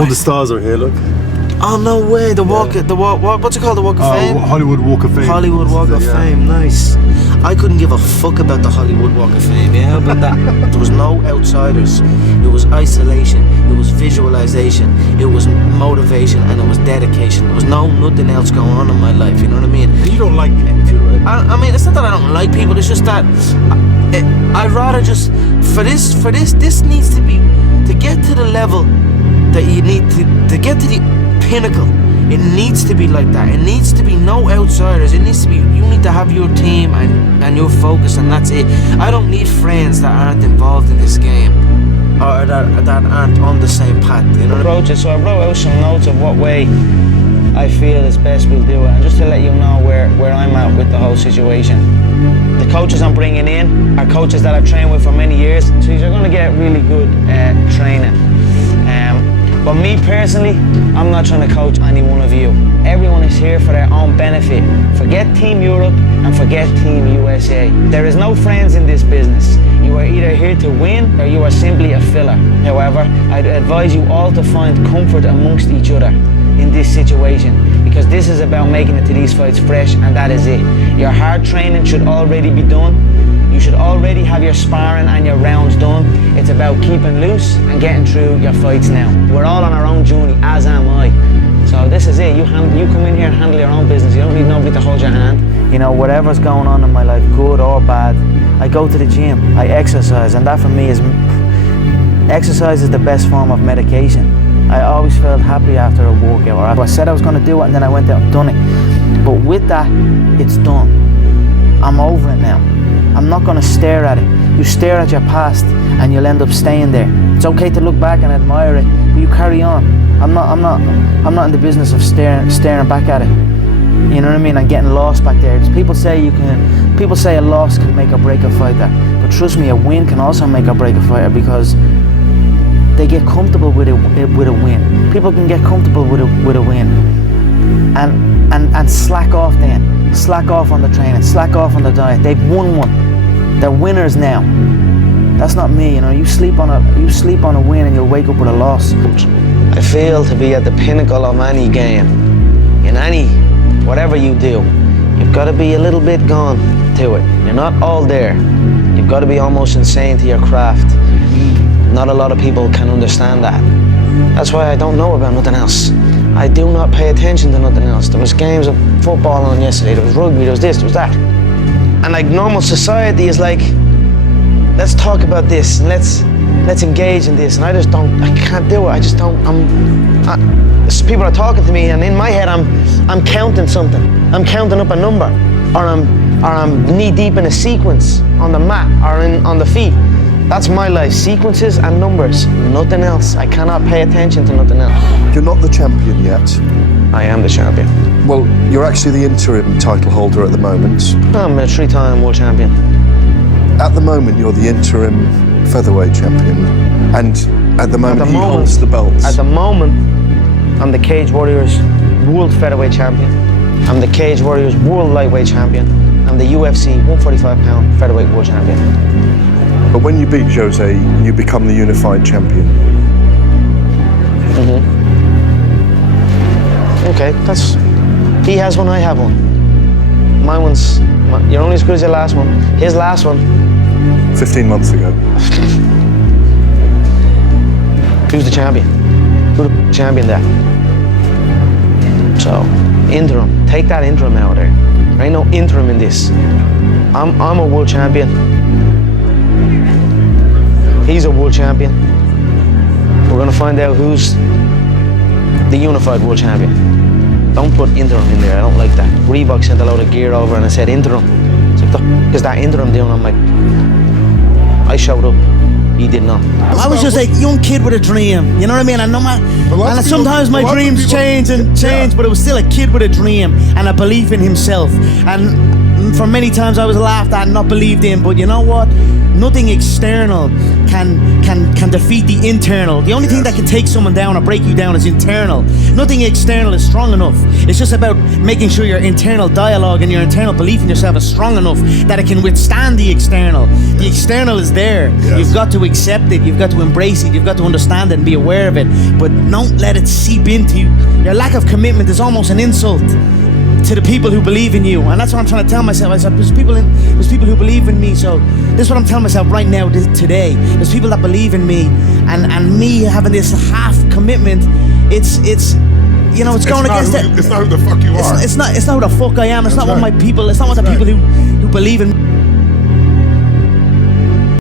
All the stars are here, look. Oh, no way. What's it called? The Walk of Fame? Hollywood Walk of Fame. Hollywood Walk of Fame, nice. I couldn't give a fuck about the Hollywood Walk of Fame, yeah? How about that? There was no outsiders. It was isolation. It was visualization. It was motivation, and it was dedication. There was nothing else going on in my life, you know what I mean? And you don't like people too, right? I mean, it's not that I don't like people, it's just that I'd rather just, this needs to be, to get to the level that you need to get to the pinnacle, it needs to be like that. It needs to be no outsiders. It needs to be, you need to have your team and your focus, and that's it. I don't need friends that aren't involved in this game, or that aren't on the same path, you know what I mean? So I wrote out some notes of what way I feel is best we'll do it, and just to let you know where I'm at with the whole situation. The coaches I'm bringing in are coaches that I've trained with for many years, so you're going to get really good training. But me personally, I'm not trying to coach any one of you. Everyone is here for their own benefit. Forget Team Europe and forget Team USA. There is no friends in this business. You are either here to win or you are simply a filler. However, I'd advise you all to find comfort amongst each other in this situation, because this is about making it to these fights fresh, and that is it. Your hard training should already be done. You should already have your sparring and your rounds done. It's about keeping loose and getting through your fights now. We're all on our own journey, as am I. So this is it. You come in here and handle your own business. You don't need nobody to hold your hand. You know, whatever's going on in my life, good or bad, I go to the gym, I exercise, and that for me is, exercise is the best form of medication. I always felt happy after a workout, or I said I was going to do it and then I went out and done it. But with that, it's done. I'm over it now. I'm not going to stare at it. You stare at your past and you'll end up staying there. It's okay to look back and admire it, but you carry on. I'm not in the business of staring back at it. You know what I mean? And getting lost back there. People say a loss can make or break a fighter, but trust me, a win can also make or break a fighter, because they get comfortable with a win. People can get comfortable with a win, and slack off then. Slack off on the training, slack off on the diet. They've won one. They're winners now. That's not me, you know. You sleep on a win and you'll wake up with a loss. I feel to be at the pinnacle of any game, in any, whatever you do, you've got to be a little bit gone to it. You're not all there. You've got to be almost insane to your craft. Not a lot of people can understand that. That's why I don't know about nothing else. I do not pay attention to nothing else. There was games of football on yesterday, there was rugby, there was this, there was that. And like normal society is like, let's talk about this, and let's engage in this, and I can't do it, I just don't, people are talking to me, and in my head I'm counting something. I'm counting up a number, or I'm knee deep in a sequence on the mat, or on the feet. That's my life, sequences and numbers, nothing else. I cannot pay attention to nothing else. You're not the champion yet. I am the champion. Well, you're actually the interim title holder at the moment. I'm a 3-time world champion. At the moment, you're the interim featherweight champion, and at the moment, he holds the belts. At the moment, I'm the Cage Warriors world featherweight champion. I'm the Cage Warriors world lightweight champion. I'm the UFC 145-pound featherweight world champion. But when you beat Jose, you become the unified champion. Okay, he has one, I have one. You're only as good as your last one. His last one. 15 months ago. Who's the champion? Who's the champion there? So, interim. Take that interim out of there. There ain't no interim in this. I'm a world champion. He's a world champion. We're gonna find out who's the unified world champion. Don't put interim in there, I don't like that. Reebok sent a load of gear over and I said interim. It's like, the f is that interim doing? I'm like, I showed up, he did not. I was just a young kid with a dream, you know what I mean? And sometimes my dreams change, but it was still a kid with a dream and a belief in himself. And for many times I was laughed at and not believed in, but you know what? Nothing external can defeat the internal. The only thing that can take someone down or break you down is internal. Nothing external is strong enough. It's just about making sure your internal dialogue and your internal belief in yourself is strong enough that it can withstand the external. The external is there. You've got to accept it. You've got to embrace it. You've got to understand it and be aware of it. But don't let it seep into you. Your lack of commitment is almost an insult to the people who believe in you. And that's what I'm trying to tell myself. I said, there's people who believe in me. So this is what I'm telling myself right now, today. There's people that believe in me, and me having this half commitment, it's you know, it's going against it. It's not who the fuck you are. It's not who the fuck I am. It's not what my people. It's not what the people who believe in me.